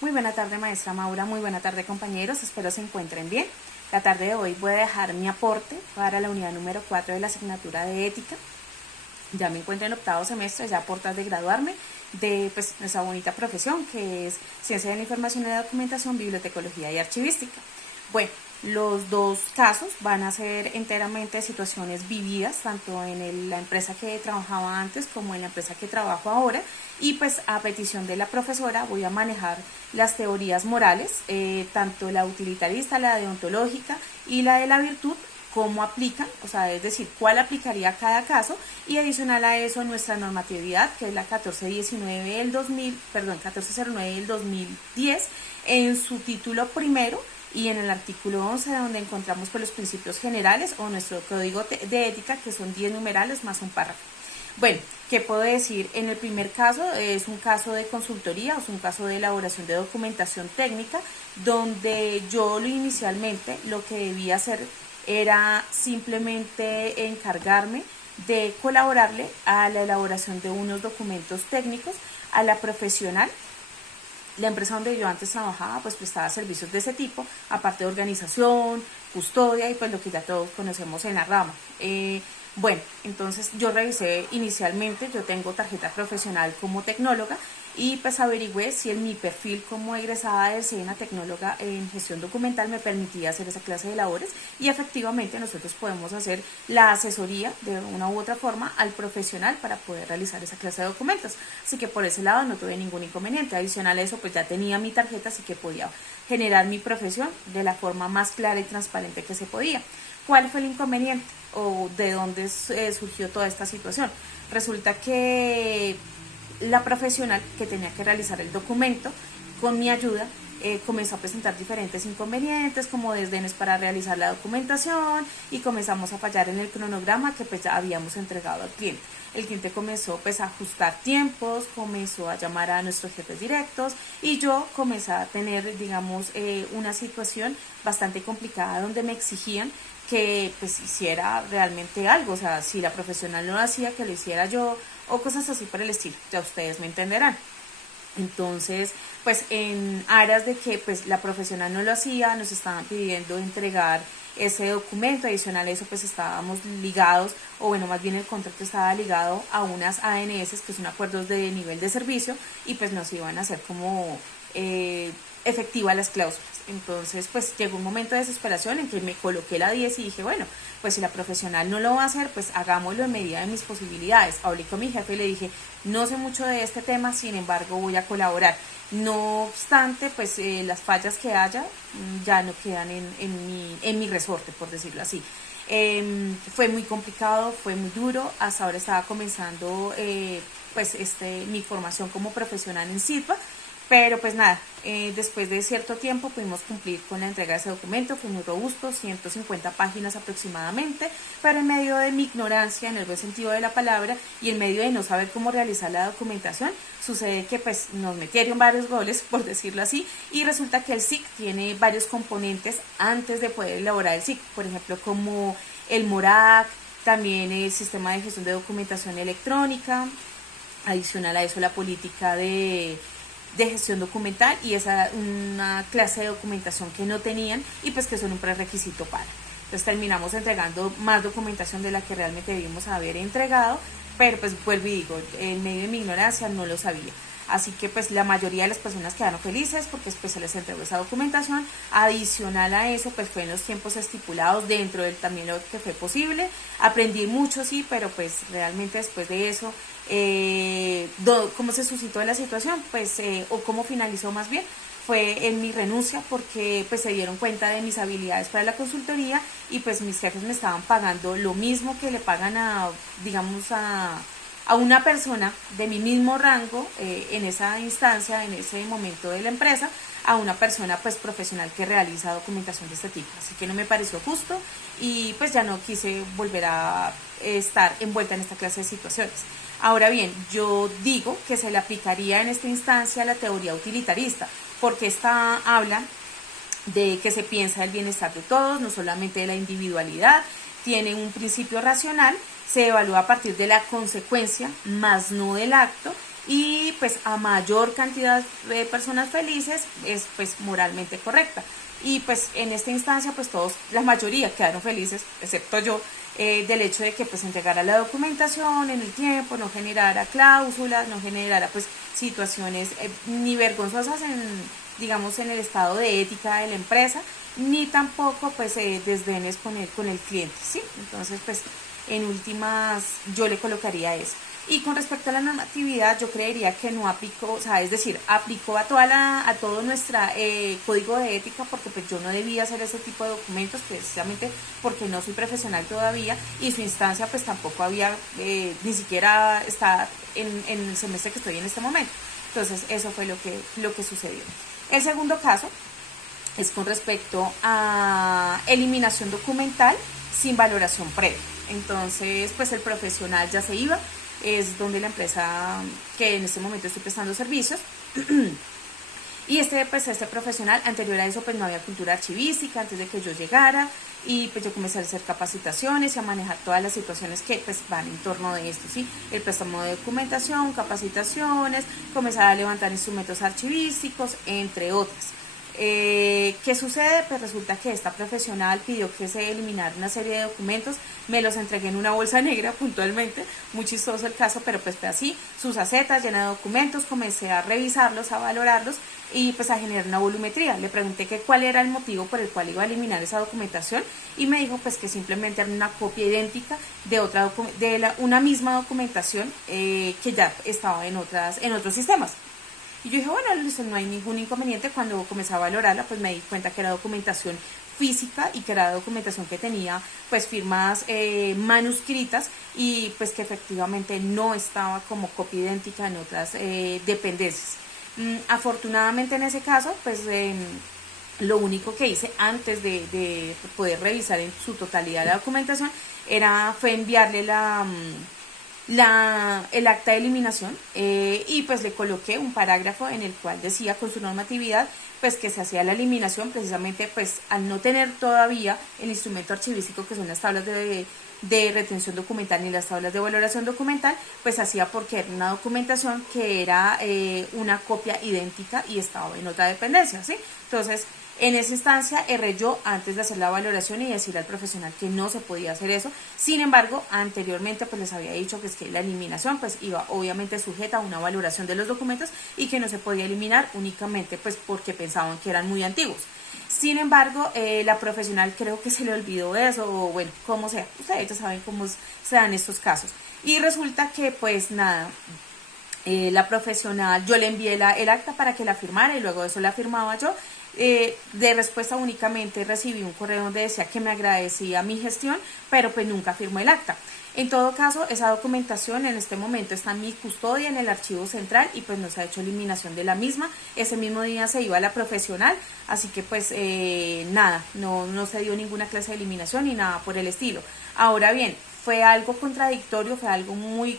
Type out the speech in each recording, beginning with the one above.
Muy buena tarde, maestra Maura, muy buena tarde, compañeros, espero se encuentren bien. La tarde de hoy voy a dejar mi aporte para la unidad número 4 de la asignatura de ética. Ya me encuentro en octavo semestre, ya a puertas de graduarme de nuestra bonita profesión, que es Ciencia de la Información y la Documentación, Bibliotecología y Archivística. Bueno, los dos casos van a ser enteramente situaciones vividas, tanto en la empresa que trabajaba antes como en la empresa que trabajo ahora, y pues a petición de la profesora voy a manejar las teorías morales, tanto la utilitarista, la deontológica y la de la virtud, cómo aplican, o sea, es decir, cuál aplicaría cada caso, y adicional a eso nuestra normatividad, que es la 1419 del 2000, perdón, 1409 del 2010, en su título primero y en el artículo 11, donde encontramos pues los principios generales o nuestro código de ética, que son 10 numerales más un párrafo. Bueno, ¿qué puedo decir? En el primer caso es un caso de consultoría, o es un caso de elaboración de documentación técnica, donde yo inicialmente lo que debía hacer era simplemente encargarme de colaborarle a la elaboración de unos documentos técnicos a la profesional. La empresa donde yo antes trabajaba pues prestaba servicios de ese tipo, aparte de organización, custodia y pues lo que ya todos conocemos en la rama. Bueno, entonces yo revisé inicialmente, yo tengo tarjeta profesional como tecnóloga y pues averigüé si en mi perfil como egresada del SENA tecnóloga en gestión documental me permitía hacer esa clase de labores, y efectivamente nosotros podemos hacer la asesoría de una u otra forma al profesional para poder realizar esa clase de documentos. Así que por ese lado no tuve ningún inconveniente. Adicional a eso pues ya tenía mi tarjeta, así que podía generar mi profesión de la forma más clara y transparente que se podía. ¿Cuál fue el inconveniente o de dónde surgió toda esta situación? Resulta que la profesional que tenía que realizar el documento, con mi ayuda, comenzó a presentar diferentes inconvenientes, como desdenes para realizar la documentación, y comenzamos a fallar en el cronograma que pues ya habíamos entregado al cliente. El cliente comenzó pues a ajustar tiempos, comenzó a llamar a nuestros jefes directos, y yo comencé a tener, digamos, una situación bastante complicada donde me exigían que pues hiciera realmente algo, o sea, si la profesional no lo hacía, que lo hiciera yo, o cosas así por el estilo, ya ustedes me entenderán. Entonces, pues en aras de que pues la profesional no lo hacía, nos estaban pidiendo entregar ese documento. Adicional a eso pues estábamos ligados, o bueno, más bien el contrato estaba ligado a unas ANS, que son acuerdos de nivel de servicio, y pues nos iban a hacer como efectiva las cláusulas. Entonces pues llegó un momento de desesperación en que me coloqué la 10 y dije, bueno, pues si la profesional no lo va a hacer, pues hagámoslo en medida de mis posibilidades. Hablé con mi jefe y le dije, no sé mucho de este tema, sin embargo voy a colaborar. No obstante, pues las fallas que haya ya no quedan en mi resorte, por decirlo así. Fue muy complicado, fue muy duro. Hasta ahora estaba comenzando mi formación como profesional en SITBA, pero pues nada, después de cierto tiempo pudimos cumplir con la entrega de ese documento. Fue muy robusto, 150 páginas aproximadamente, pero en medio de mi ignorancia, en el buen sentido de la palabra, y en medio de no saber cómo realizar la documentación, sucede que pues nos metieron varios goles, por decirlo así, y resulta que el SIC tiene varios componentes antes de poder elaborar el SIC, por ejemplo como el MORAC, también el sistema de gestión de documentación electrónica. Adicional a eso la política de gestión documental, y esa una clase de documentación que no tenían y pues que son un prerequisito para. Entonces terminamos entregando más documentación de la que realmente debimos haber entregado, pero pues vuelvo y digo, en medio de mi ignorancia no lo sabía. Así que pues la mayoría de las personas quedaron felices porque pues se les entregó esa documentación. Adicional a eso pues fue en los tiempos estipulados, dentro del también lo que fue posible. Aprendí mucho, sí, pero pues realmente después de eso, ¿cómo se suscitó la situación? Pues, o cómo finalizó más bien, fue en mi renuncia, porque pues se dieron cuenta de mis habilidades para la consultoría, y pues mis jefes me estaban pagando lo mismo que le pagan a, digamos, a una persona de mi mismo rango en esa instancia, en ese momento de la empresa, a una persona pues profesional que realiza documentación de este tipo. Así que no me pareció justo, y pues ya no quise volver a estar envuelta en esta clase de situaciones. Ahora bien, yo digo que se le aplicaría en esta instancia la teoría utilitarista, porque esta habla de que se piensa el bienestar de todos, no solamente de la individualidad, tiene un principio racional, se evalúa a partir de la consecuencia, más no del acto, y pues a mayor cantidad de personas felices es pues moralmente correcta. Y pues en esta instancia pues todos, la mayoría quedaron felices, excepto yo, del hecho de que pues entregara la documentación en el tiempo, no generara cláusulas, no generara pues situaciones ni vergonzosas en, digamos, en el estado de ética de la empresa, ni tampoco pues desdenes con el cliente, ¿sí? Entonces pues en últimas yo le colocaría eso. Y con respecto a la normatividad, yo creería que no aplicó, o sea, es decir, aplicó a todo nuestro código de ética, porque pues yo no debía hacer ese tipo de documentos, precisamente porque no soy profesional todavía, y su instancia pues tampoco había, ni siquiera está en el semestre que estoy en este momento. Entonces, eso fue lo que sucedió. El segundo caso es con respecto a eliminación documental sin valoración previa. Entonces, pues el profesional ya se iba, es donde la empresa que en este momento estoy prestando servicios y este profesional anterior a eso pues no había cultura archivística antes de que yo llegara, y pues yo comencé a hacer capacitaciones y a manejar todas las situaciones que pues van en torno de esto, ¿sí? El préstamo de documentación, capacitaciones, comenzar a levantar instrumentos archivísticos, entre otras. ¿Qué sucede? Pues resulta que esta profesional pidió que se eliminara una serie de documentos, me los entregué en una bolsa negra puntualmente, muy chistoso el caso, pero pues fue así, sus acetas llenas de documentos, comencé a revisarlos, a valorarlos y pues a generar una volumetría. Le pregunté que cuál era el motivo por el cual iba a eliminar esa documentación y me dijo pues que simplemente era una copia idéntica de una misma documentación que ya estaba en otros sistemas. Y yo dije, bueno, no hay ningún inconveniente. Cuando comencé a valorarla, pues me di cuenta que era documentación física y que era documentación que tenía pues firmas manuscritas y pues que efectivamente no estaba como copia idéntica en otras dependencias. Afortunadamente en ese caso, pues lo único que hice antes de poder revisar en su totalidad la documentación fue enviarle el acta de eliminación y pues le coloqué un parágrafo en el cual decía con su normatividad pues que se hacía la eliminación precisamente pues al no tener todavía el instrumento archivístico que son las tablas de retención documental ni las tablas de valoración documental, pues hacía porque era una documentación que era una copia idéntica y estaba en otra dependencia, ¿sí? Entonces, en esa instancia erré yo antes de hacer la valoración y decirle al profesional que no se podía hacer eso. Sin embargo, anteriormente pues les había dicho que es que la eliminación pues iba obviamente sujeta a una valoración de los documentos y que no se podía eliminar únicamente pues porque pensaban que eran muy antiguos. Sin embargo, la profesional creo que se le olvidó eso, o bueno, como sea, ustedes ya saben cómo se dan estos casos. Y resulta que pues nada, la profesional, yo le envié el acta para que la firmara y luego de eso la firmaba yo. De respuesta únicamente recibí un correo donde decía que me agradecía mi gestión, pero pues nunca firmó el acta. En todo caso, esa documentación en este momento está en mi custodia en el archivo central y pues no se ha hecho eliminación de la misma. Ese mismo día se iba a la profesional, así que pues nada, no se dio ninguna clase de eliminación ni nada por el estilo. Ahora bien, fue algo contradictorio, fue algo muy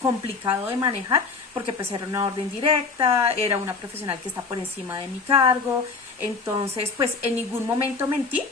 complicado de manejar porque pues era una orden directa, era una profesional que está por encima de mi cargo, entonces pues en ningún momento mentí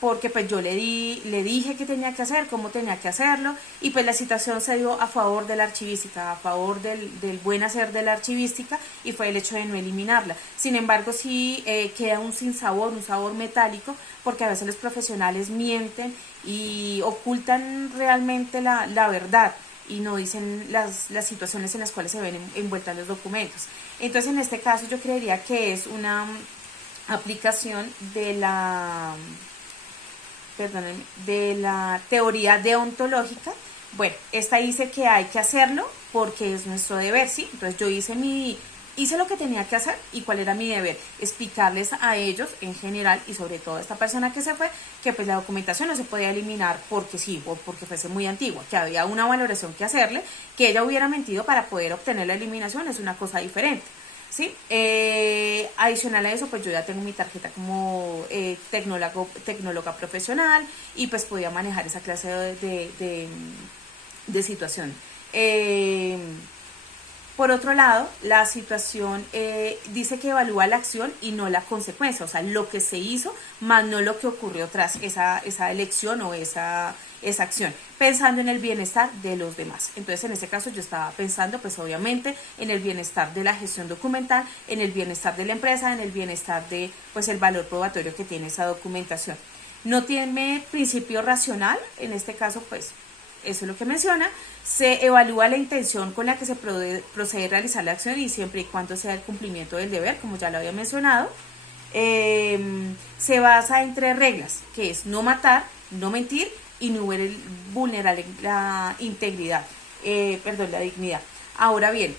porque pues yo le dije qué tenía que hacer, cómo tenía que hacerlo y pues la situación se dio a favor de la archivística, a favor del buen hacer de la archivística y fue el hecho de no eliminarla. Sin embargo sí queda un sinsabor, un sabor metálico porque a veces los profesionales mienten y ocultan realmente la verdad y no dicen las situaciones en las cuales se ven envueltas los documentos. Entonces en este caso yo creería que es una aplicación de la teoría deontológica. Bueno, esta dice que hay que hacerlo porque es nuestro deber, ¿sí? Entonces yo hice lo que tenía que hacer y cuál era mi deber, explicarles a ellos en general y sobre todo a esta persona que se fue, que pues la documentación no se podía eliminar porque sí o porque fuese muy antigua, que había una valoración que hacerle, que ella hubiera mentido para poder obtener la eliminación es una cosa diferente. ¿Sí? Adicional a eso, pues yo ya tengo mi tarjeta como tecnóloga profesional y pues podía manejar esa clase de situación. Por otro lado, la situación dice que evalúa la acción y no la consecuencia, o sea, lo que se hizo, más no lo que ocurrió tras esa elección o esa esa acción, pensando en el bienestar de los demás. Entonces en este caso yo estaba pensando pues obviamente en el bienestar de la gestión documental, en el bienestar de la empresa, en el bienestar de pues el valor probatorio que tiene esa documentación. No tiene principio racional, en este caso pues eso es lo que menciona. Se evalúa la intención con la que se procede a realizar la acción y siempre y cuando sea el cumplimiento del deber, como ya lo había mencionado. Se basa en 3 reglas, que es no matar, no mentir y no vulnerar la integridad, la dignidad. Ahora bien,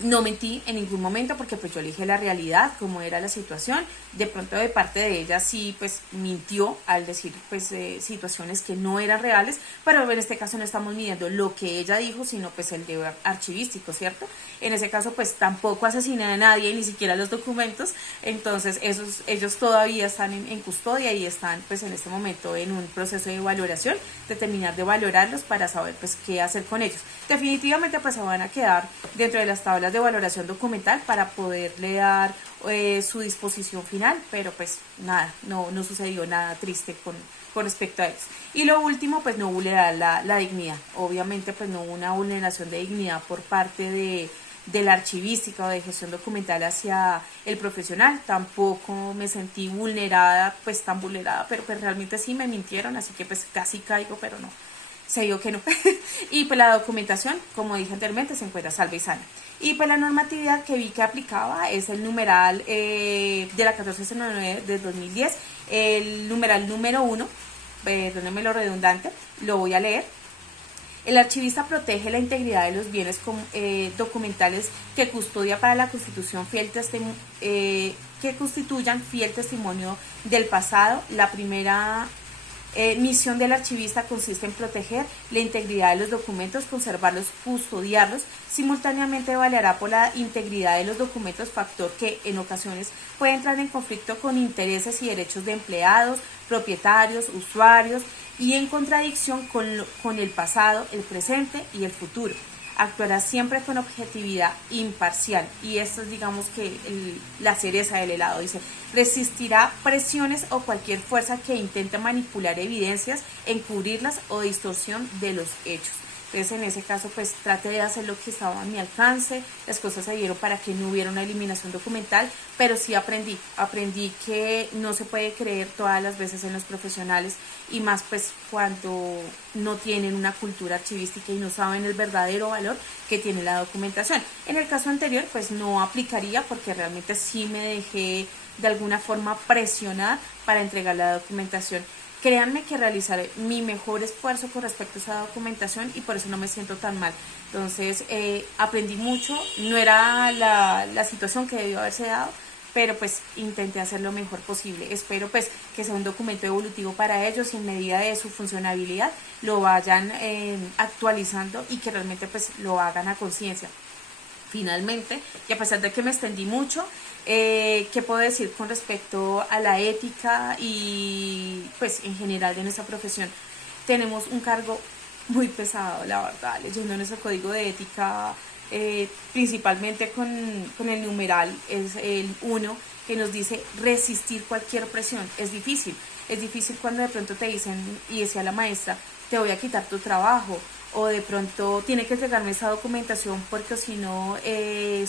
no mentí en ningún momento porque pues yo le dije la realidad, cómo era la situación. De pronto de parte de ella sí pues mintió al decir pues situaciones que no eran reales, pero en este caso no estamos midiendo lo que ella dijo, sino pues el deber archivístico, ¿cierto? En ese caso pues tampoco asesiné a nadie, ni siquiera los documentos, entonces ellos todavía están en custodia y están pues en este momento en un proceso de valoración, de terminar de valorarlos para saber pues qué hacer con ellos. Definitivamente pues se van a quedar dentro de las tablas de valoración documental para poderle dar su disposición final, pero pues nada, no sucedió nada triste con respecto a eso. Y lo último, pues no vulnerar la dignidad. Obviamente pues no hubo una vulneración de dignidad por parte de la archivística o de gestión documental hacia el profesional. Tampoco me sentí vulnerada, pues tan vulnerada, pero pues realmente sí me mintieron, así que pues casi caigo, pero no. Se dio que no. Y pues la documentación, como dije anteriormente, se encuentra salva y sana. Y pues la normatividad que vi que aplicaba es el numeral de la 1409 del 2010, el numeral número 1, perdónenme lo redundante, lo voy a leer. El archivista protege la integridad de los bienes documentales que custodia para la constitución que constituyan fiel testimonio del pasado. La primera misión del archivista consiste en proteger la integridad de los documentos, conservarlos, custodiarlos. Simultáneamente velará por la integridad de los documentos, factor que en ocasiones puede entrar en conflicto con intereses y derechos de empleados, propietarios, usuarios y en contradicción con el pasado, el presente y el futuro. Actuará siempre con objetividad imparcial, y esto es digamos que la cereza del helado. Dice, resistirá presiones o cualquier fuerza que intente manipular evidencias, encubrirlas o distorsión de los hechos. Entonces en ese caso pues traté de hacer lo que estaba a mi alcance, las cosas se dieron para que no hubiera una eliminación documental, pero sí aprendí que no se puede creer todas las veces en los profesionales, y más pues cuando no tienen una cultura archivística y no saben el verdadero valor que tiene la documentación. En el caso anterior pues no aplicaría porque realmente sí me dejé de alguna forma presionar para entregar la documentación. Créanme que realizaré mi mejor esfuerzo con respecto a esa documentación y por eso no me siento tan mal. Entonces aprendí mucho, no era la situación que debió haberse dado, pero pues intenté hacer lo mejor posible. Espero pues que sea un documento evolutivo para ellos y en medida de su funcionabilidad lo vayan actualizando y que realmente pues lo hagan a conciencia. Finalmente, y a pesar de que me extendí mucho, ¿qué puedo decir con respecto a la ética y pues en general de nuestra profesión? Tenemos un cargo muy pesado, la verdad, leyendo nuestro código de ética, principalmente con el numeral, es el 1, que nos dice resistir cualquier presión. Es difícil cuando de pronto te dicen, y decía la maestra, te voy a quitar tu trabajo, o de pronto tiene que entregarme esa documentación porque si no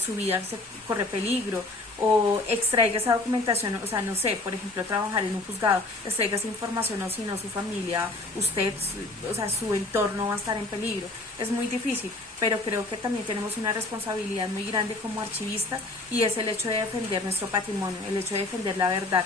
su vida se corre peligro, o extraiga esa documentación, o sea, no sé, por ejemplo, trabajar en un juzgado, extraiga esa información o si no su familia, usted, o sea, su entorno va a estar en peligro. Es muy difícil, pero creo que también tenemos una responsabilidad muy grande como archivistas y es el hecho de defender nuestro patrimonio, el hecho de defender la verdad.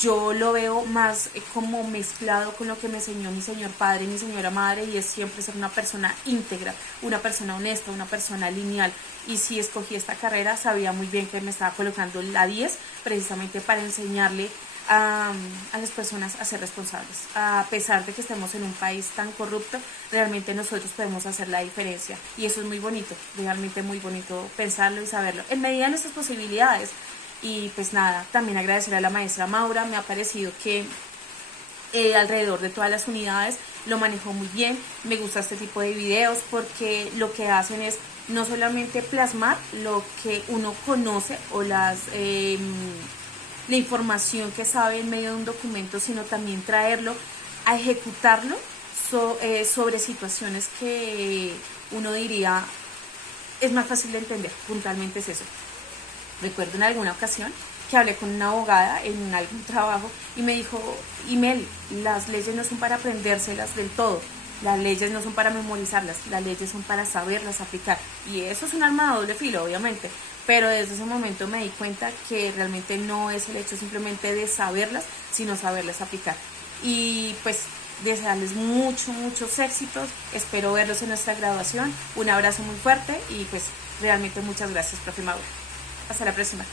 Yo lo veo más como mezclado con lo que me enseñó mi señor padre y mi señora madre, y es siempre ser una persona íntegra, una persona honesta, una persona lineal. Y si escogí esta carrera, sabía muy bien que me estaba colocando la 10 precisamente para enseñarle a las personas a ser responsables. A pesar de que estemos en un país tan corrupto, realmente nosotros podemos hacer la diferencia, y eso es muy bonito, realmente muy bonito pensarlo y saberlo, en medida de nuestras posibilidades. Y pues nada, también agradecer a la maestra Maura, me ha parecido que alrededor de todas las unidades lo manejó muy bien. Me gusta este tipo de videos porque lo que hacen es no solamente plasmar lo que uno conoce o la información que sabe en medio de un documento, sino también traerlo a ejecutarlo sobre situaciones que uno diría es más fácil de entender. Puntualmente es eso. Recuerdo en alguna ocasión que hablé con una abogada en algún trabajo y me dijo, Imel, las leyes no son para aprendérselas del todo, las leyes no son para memorizarlas, las leyes son para saberlas aplicar. Y eso es un arma de doble filo, obviamente, pero desde ese momento me di cuenta que realmente no es el hecho simplemente de saberlas, sino saberlas aplicar. Y pues desearles muchos éxitos, espero verlos en nuestra graduación, un abrazo muy fuerte y pues realmente muchas gracias, profe Mauro. Hasta la próxima.